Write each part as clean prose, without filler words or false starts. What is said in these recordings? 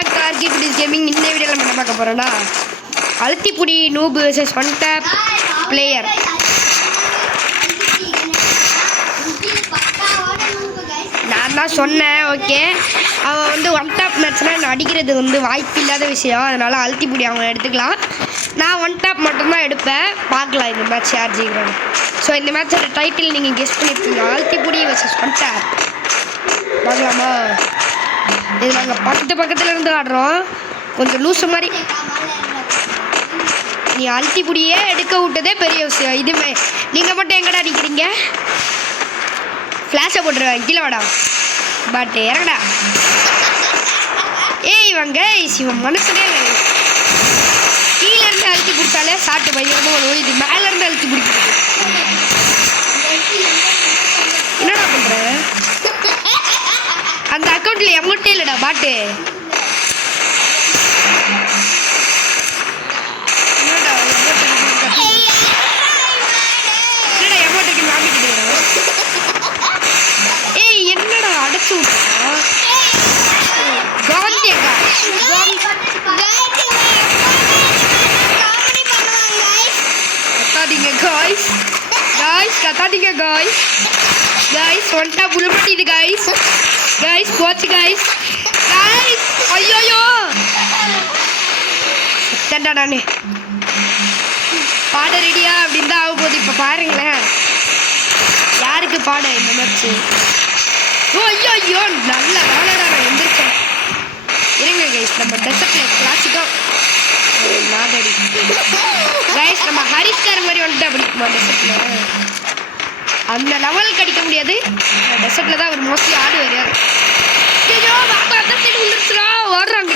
Back ஆர்கிபிடிஸ் gaming. இந்த வீடியோவில் நம்ம என்ன பார்க்க போகிறோன்னா அழுத்திப்புடி noob versus one tap player. நான் தான் சொன்னேன் ஓகே, அவன் வந்து ஒன் டேப் மேட்ச்னால் நான் அடிக்கிறது வந்து வாய்ப்பு இல்லாத விஷயம். அதனால் அழுத்திப்புடி அவங்க எடுத்துக்கலாம். நான் ஒன் டேப் மட்டும்தான் எடுப்பேன். பார்க்கலாம் இந்த மேட்ச் யார் ஜெயிக்கிறாங்க. ஸோ இந்த மேட்சோட டைட்டில் நீங்கள் கெஸ் பண்ணியிருக்கீங்க, அழுத்திப்புடி வெர்சஸ் ஒன் டேப். பார்க்கலாமா? இது நாங்கள் பக்கத்தில் இருந்து ஆடுறோம். கொஞ்சம் லூஸு மாதிரி. நீ அழுத்திப்புடியே எடுக்க விட்டதே பெரிய விஷயம். இதுமே நீங்கள் மட்டும் எங்கடா அடிக்கிறீங்க? ஃப்ளாஷை போட்டுருவேன், கீழே வாடா. பட் இறங்கடா. ஏய் வாங்க, இவன் மனசுனே இல்லை. கீழேருந்து அழுத்தி பிடிச்சாலே சாப்பிட்டு பயங்கரமாக ஒரு இது மேலேருந்து அழுத்தி பிடிக்கிறது. என்னடா பண்ணுற? அந்த அக்கௌண்ட்டில் எமௌண்ட்டே இல்லைடா பாட்டு. என்னடா எமௌண்ட்டுக்கு வாங்கிட்டு ஏய் என்னடா அடைச்சு விட்டா? காந்தியக்கா கத்தாதீங்க காய்ஸ், கத்தாதீங்க காய்ஸ். ஒன்டா புல் பண்ணிடு காய்ஸ். போச்சு காய்ஸ். ஐயோயோ செத்தண்டா நானு. பாட ரெடியா அப்படின்னு தான் ஆக போகுது. இப்போ பாருங்களேன் யாருக்கு பாட இந்த மேட்ச்சு. ஓ ஐயோ நல்ல வேலைடா, நான் எந்திரிச்சேன். இருங்க கைஸ், நம்ம டெசர்ட்ல கிளாசிக்கா நாதடி கைஸ். நம்ம ஹரிஸ்கார் மாதிரி வந்துட்டு அப்படிக்குமா டெசர்ட்ல? அந்த லெவல் கிடைக்க முடியாது. டெசர்ட்ல தான் அவர் மோஸ்ட்லி ஆடுவார். ஐயோ பாப்பா அந்த சைடு வந்துருச்சுடா, ஓடுறாங்க.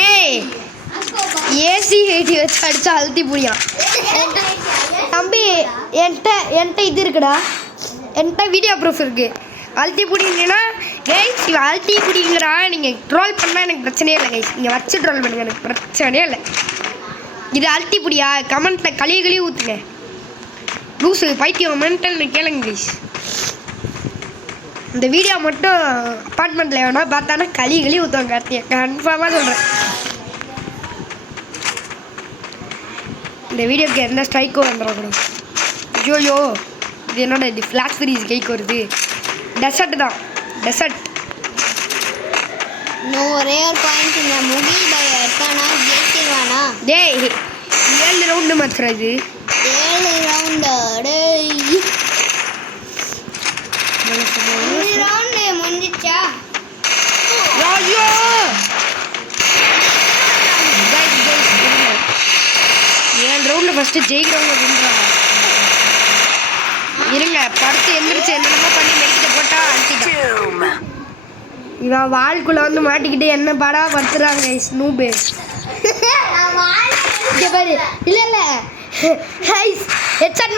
ஏய் ஏசி ஹெயிட்டி வச்சு அடிச்சா அழுத்தி புரியா தம்பி. என்கிட்ட இது இருக்குடா, என்கிட்ட வீடியோ ப்ரூஃப் இருக்கு. அழுத்தி பிடிங்கன்னா கைஸ், இவன் அழுத்தி பிடிங்கிறா. நீங்கள் ட்ரோல் பண்ணால் எனக்கு பிரச்சனையே இல்லை கைஸ். நீங்கள் வச்சு ட்ரோல் பண்ணுங்க, எனக்கு பிரச்சனையே இல்லை. இது அழுத்தி பிடியா? கமெண்ட்டில் கழுவி ஊற்றுங்க. லூஸு பைத்தியம் மென்டல்னு கேளுங்க கைஸ். இந்த வீடியோ மட்டும் அப்பார்ட்மெண்ட்டில் வேணா பார்த்தானா கழுவி ஊற்றுவாங்க. கார்த்தியை கன்ஃபார்மாக சொல்கிறேன். இந்த வீடியோக்கு எந்த ஸ்ட்ரைக்கும் வந்துடக்கூடாது. ஐயோயோ இது என்னோட இது ஃப்ளாஷ் சீரிஸ் கைக்கு வருது. டெசர்ட் தான், டெசர்ட். நோ ரேர் பாயிண்ட் இந்த மூவி பை எட்டானா ஜெயிச்சிருவானா? டேய் 7 ரவுண்டு மாத்திரா இது. 7 ரவுண்டா டேய்? 7 ரவுண்டு முடிஞ்சிச்சா? ஐயோ गाइस 7 ரவுண்ட்ல ஃபர்ஸ்ட் ஜெயிக்கிறவங்க வின்றாங்க. இருங்க படுத்து எந்திரிச்சு என்னென்னமோ பண்ணி மெடிக்கிட்ட போட்டா அழுத்திட்டான். இவன் வால்குள்ள வந்து மாட்டிக்கிட்டு என்ன பாடா படுத்துறாங்க ஸ்னூபு. இங்கே பாரு. இல்லை ஹைஸ் ஹெட்ஷாட்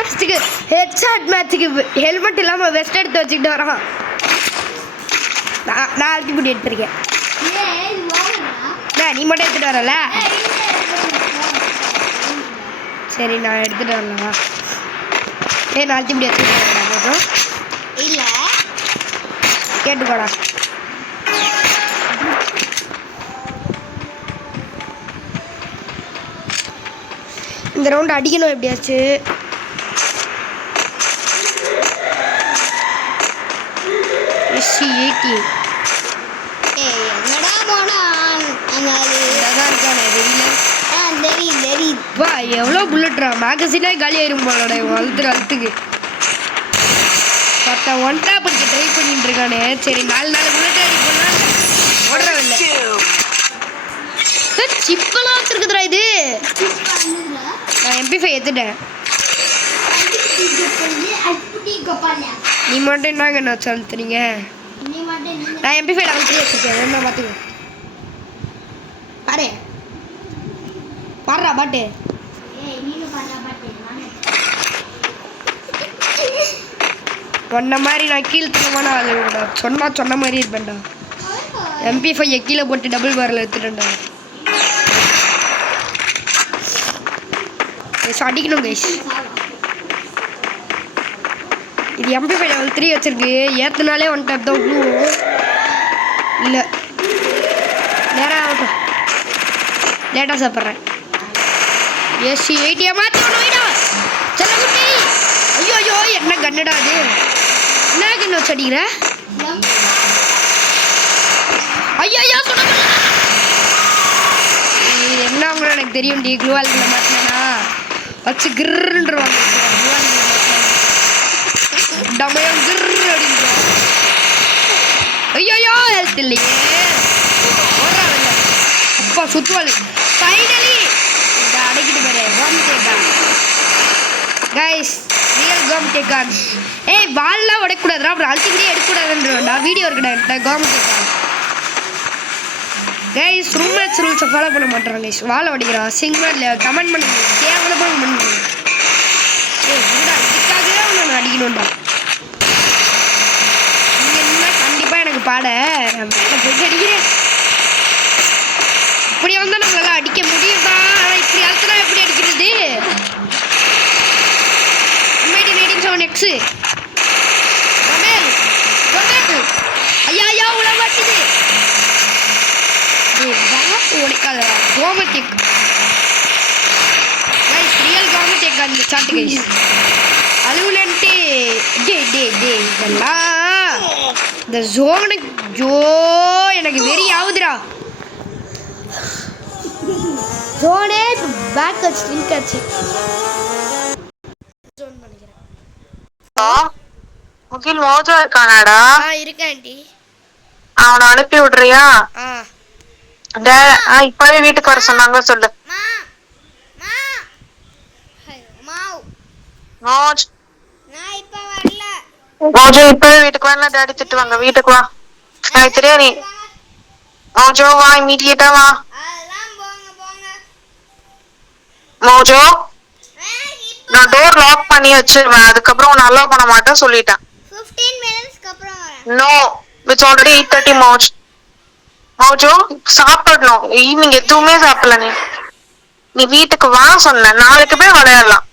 மேட்ச்சுக்கு ஹெல்மெட் இல்லாமல் வெஸ்ட் எடுத்து வச்சுக்கிட்டு வரான். நான் அழுத்திப்புடி எடுத்துருக்கேன். நீ மட்டும் எடுத்துகிட்டு வரல? சரி நான் எடுத்துகிட்டு வரலவா? நான் அழுத்திப்புடி எடுத்துகிட்டு வரேன் போதும். இல்லை கேட்டுக்கோடா. இந்த ரவுண்ட் அடிக்கணும் எப்படியாச்சு. எஸ்சி 80 என்னடா போனான் அதான் இருக்கானே தெரியுது. வா எவ்வளோ புல்லட்ரா, மேகசினே காலி ஆயிரும் போலோட இவன் அழுத்துக்கு. பார்த்தா ஒன் டேப் அடிக்க ட்ரை பண்ணிட்டு இருக்கானே. சரி 4 புல்லட் அடி போனால் ஓடுறவில்லை. சிப்பெல்லாம் வச்சிருக்குதுடா இது. நான் MP5 எடுத்துட்டேன். நீ மட்டும் என்னங்க நான் சொல்லுறீங்க? நான் MP5 லெவல் 3 வச்சிருக்கேன். என்ன பார்த்துக்க பாரு பாடுறா பாட்டு. சொன்ன மாதிரி நான் கீழ்த்தனமான ஆளுடா. சொன்ன மாதிரி இருப்பேன்டா. MP5 கீழே போட்டு டபுள் பாரில் எடுத்துட்டேன்டா. அடிக்கணும் கைஸ். இது MP5 level 3 வச்சிருக்கு. ஏத்துனாலே ஒன் டாப் தான் விழுவும். இல்லை நேரம் ஆகட்டும். லேட்டாக சாப்பிட்றேன். ஏசி 80 மாற்றி ஒன்று வைடா செல்லகுட்டி. ஐயோ ஐயோ என்ன கண்ணுடா அது? என்ன கண்ணு வச்சு அடிக்கிற? ஐயோ ஐயோ என்ன அவங்க எனக்கு தெரியும். டி குளுவால்கில் மாட்டினா வச்சு கிருன்றுவாங்க. டமையம் கிர் அப்படின்றான். ஐயோ ஹெல்த் இல்லையே. ஓடுறாங்க அப்பா சுற்றுவாள். ஃபைனலி இந்த அடைக்கிட்டு பாரு. கோமடேக்கான் கைஸ், ரியல் கோமடேக்கான். ஏய் வால்லாம் உடைக்கக்கூடாதுடா, அப்புறம் அழுத்திக்கிட்டே எடுக்கக்கூடாதுன்றா. வீடியோ இருக்குடா கோமடேக்கான். கைஸ் ரூம்மேட்ஸ் ரூல்ஸை ஃபாலோ பண்ண மாட்டேறாங்க கைஸ். வாழை உடைக்கிறா சிங்மா இல்லை கமெண்ட் பண்ணுங்க. கேவலமாக பண்ணுங்க. ஏய் இதுடா இதுக்காகவே அவனை அடிக்கணும்டா. எனக்கு பாட அடிக்கிறேன். இப்படி வந்தா நம்மளால அடிக்க முடியுமா? இப்படி அழுத்தனா எப்படி அடிக்கிறது? நெக்ஸ்ட் ஐயா ஐயா உள்ள மாட்டுது. உடைக்காத கோமடேக் கைஸ். ரியல் கோமடேக் அந்த சாட்டு கைஸ். அலுவலன்ட்டு டே டே டே இதெல்லாம் இந்த ஜோனுக்கு ஜோ எனக்கு வெறி ஆகுதுடா. ஜோனே இப்போ பேக் வச்சு லிங்க் ஆச்சு. முகில் மோஜோ இருக்கானாடா? இருக்கேன் ஆண்டி. அவனை அனுப்பி விடுறியா? இப்பவே வீட்டுக்கு வர சொன்னாங்க சொல்லு. மோஜ் மோஜோ இப்பவே வீட்டுக்கு வரல. டாடி திட்டுவாங்க. வீட்டுக்கு வா. எனக்கு தெரியா நீ. மோஜோ வா, இமீடியட்டா வா. மோஜோ நான் டோர் லாக் பண்ணி வச்சிருவேன். அதுக்கப்புறம் உன்னை அலோவ் பண்ண மாட்டேன் சொல்லிட்டேன். 15 minutes அப்புறம் வரேன். நோ இட்ஸ் ஆல்ரெடி 8:30 மோஜ். மோஜோ சாப்பிடணும். ஈவினிங் எதுவுமே சாப்பிடல. நீ வீட்டுக்கு வா சொன்ன. நாளைக்கு போய் விளையாடலாம்.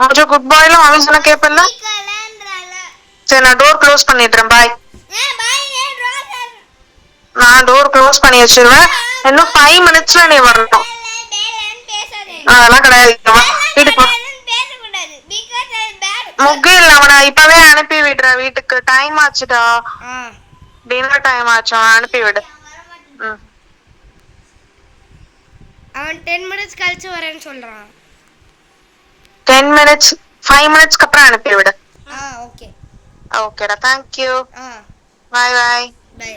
மோஜோ குட் பாய்லாம் அவன் சொன்ன கேப்பல்ல. சரி நான் டோர் க்ளோஸ் பண்ணிடுறேன். பாய். நான் டோர் க்ளோஸ் பண்ணி வச்சிருவேன். இன்னும் 5 minutesல நீ வரணும். அதெல்லாம் கிடையாது. வீட்டுக்கு வா. முகில் அவனை இப்பவே அனுப்பி விடுற வீட்டுக்கு. டைம் ஆச்சுடா. டின்னர் டைம் ஆச்சு. அனுப்பி விடு. அவன் 10 minutes கழிச்சு வரேன்னு சொல்றான். 10 minutes 5 minutesக்கு அப்புறம் அனுப்பி விடு. ஓகே ஓகேடா. Thank you. Bye bye. Bye.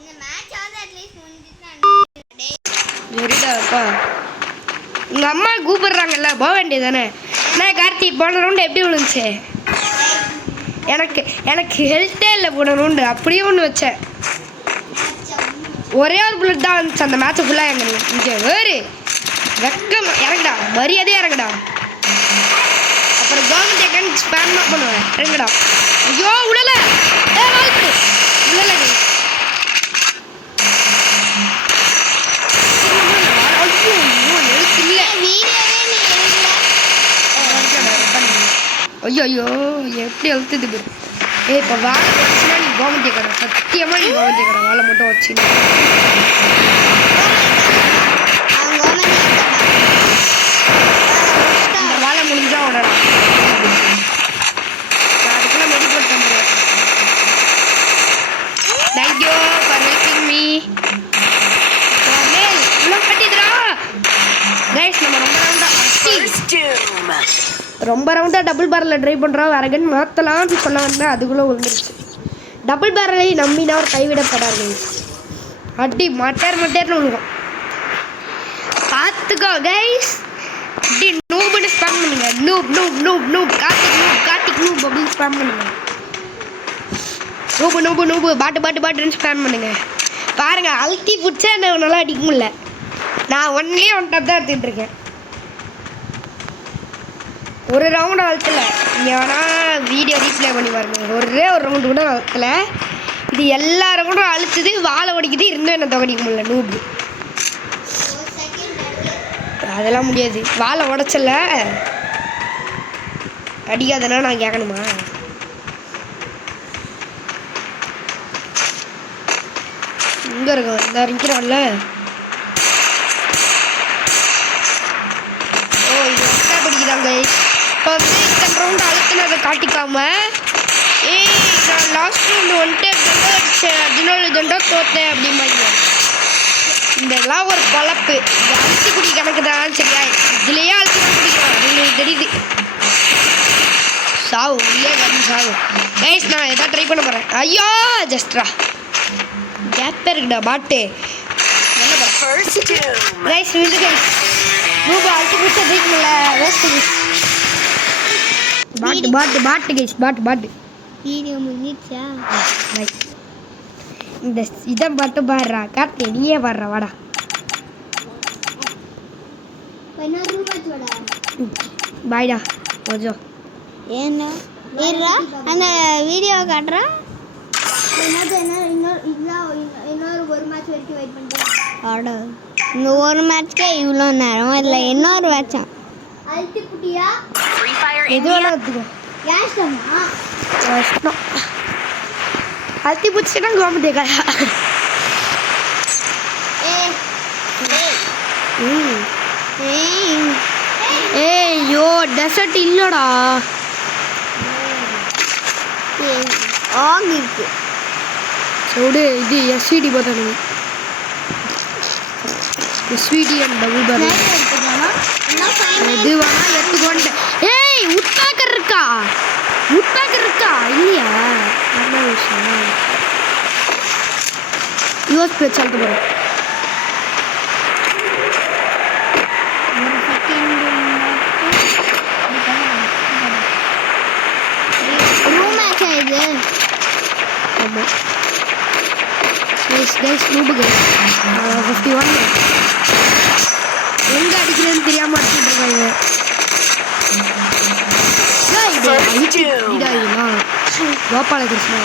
இந்த மேட்ச் ஆவது அட்லீஸ்ட் முடிஞ்சிட்டா. வெரிடாப்பா உங்க அம்மா கூப்பிடுறாங்கல்ல போக வேண்டியதானே? என்ன கார்த்தி போன ரவுண்டு எப்படி விழுந்துச்சு? எனக்கு எனக்கு ஹெல்த்தே இல்லை போன ரவுண்டு. அப்படியே ஒன்று வச்சேன். ஒரே ஒரு புல்லட் தான் வந்துச்சு அந்த மேட்சை ஃபுல்லாக. எங்களுக்கு இங்கே வேறு வெக்கம் இறங்குடா. மரியாதையாக இறங்குடா. அப்புறம் கோமடேக்கன் ஸ்பேன் தான் பண்ணுவேன். இறங்குடா. ஐயோ உடல வாழ்க்கை உடல. ஐயோ ஐயோ எப்படி அழுத்துது பேர். இப்போ வாழை வச்சுன்னா நீ கோமடேக்கடா. சத்தியமாக நீ கோமடேக்கடா. வாழை மட்டும் வச்சு வாழை முடிஞ்சா உடனே நான் அதுக்குள்ள மெடிக்கல் பண்ணுறேன். Thank you for helping me. உள்ள கட்டிதுரா கைஸ். நம்ம ரொம்ப ரவுண்டாக டபுள் பேரலில் ட்ரை பண்ணுறோம். வேற கன் மாற்றலாம்னு சொல்ல வந்தேன். அதுக்குள்ளே விழுந்துருச்சு. டபுள் பேரலை நம்பினவர் கைவிடப்படாது. அடி மட்டர்னு விழுகும். பார்த்துக்கோ கைஸ். அப்படி நூப்னு ஸ்பேம் பண்ணுங்க. Noob noob noob noob Karthik noob அப்படின்னு ஸ்பேம் பண்ணுங்க. நூபு பாட்டுன்னு ஸ்பேம் பண்ணுங்க. பாருங்க அழுத்தி பிடிச்சா என்ன நல்லா அடிக்க முடியல. நான் ஒன்லி ஒன் டாப் தான் எடுத்துகிட்டு இருக்கேன். ஒரு ரவுண்டு அழுத்தலை. ஏன்னா வீடியோ ரீப்ளே பண்ணி பாருங்க. ஒரே ஒரு ரவுண்டு கூட அழுத்தலை. இது எல்லா ரவுண்டும் அழுத்துது. வாழை உடைக்குது. இருந்தும் என்ன தொகடிக்க முடியல. நூபு அதெல்லாம் முடியாது. வாழை உடைச்சல அடிக்காதனா நான் கேட்கணுமா? இங்கே இருக்கும் இந்த இருக்கிறான்ல. ஓ இது எக்ஸ்ட்ரா பிடிக்கிறாங்க. இப்போ வந்து இத்தனை ரவுண்டு அழுத்தினதை காட்டிக்காம நான் லாஸ்ட் ரவுண்டு வந்துட்டு கண்டா அடித்தேன் அதனால கண்டா தோத்தேன் அப்படிம்பாங்க. இதெல்லாம் ஒரு பொழப்பு. இது அழுத்தி குடி கணக்கு தான் சரியா. இதுலேயே அழுத்தி தான் குடிக்கலாம் உங்களுக்கு தெரியுது. சாவு இல்லையே கம்மி சாவு. கைஸ் நான் எதாவது ட்ரை பண்ண போகிறேன். ஐயோ ஜஸ்ட்ரா கேப்பே இருக்குடா பாட்டு. கைஸ் வீட்டு கைஸ் நூபா அழுத்தி குடிச்சா ஜெயிக்கல. Waste guys. பாட்டு பாட்டு பாட்டு கைஸ் பாட்டு பாட்டு. வீடியோ முடிஞ்சிச்சா? இந்த இதை மட்டும் பாடுறா கார்த்தி நீயே பாடுறா வாடா. இன்னொரு மேட்ச் வாடா. பாய்டா கொஞ்சம் ஏன்னா ஏறா அந்த வீடியோ காட்டுறா. இன்னொரு ஒரு மேட்ச் வரைக்கும் வெயிட் பண்ணிட்டேன். ஆட இந்த ஒரு மேட்ச்க்கே இவ்வளோ நேரம் இல்லை இன்னொரு மேட்சாம். அழுத்தி குட்டியா எது வேணா எடுத்துக்கோ. யாஷ்டமா இஷ்டம் அழுத்தி பிடிச்சின்னா கோமதேக்கா. ஏய்யோ டெசர்ட் இல்லடா. ஆங் இருக்கு. சோடு இது எஸ்விடி பார்த்தானு எஸ்விடி அண்ட் டபுள் பார் இது வேணா எடுத்துக்கோன்ட்டு. ஏய் உட்பேக்கர் இருக்கா? உட்பேக்கர் இருக்கா இல்லையா? என்ன விஷயம்? யூஎஸ் பேர் சொல்லிட்டு போகிறேன். ரூம் மேட்சா இது? ஆமாம் கைஸ் கைஸ் நூபு கைஸ் 51 எங்கே அடிக்கிறதுன்னு தெரியாமல் அடிச்சுட்டு இருக்காங்க. கோபாலகிருஷ்ணா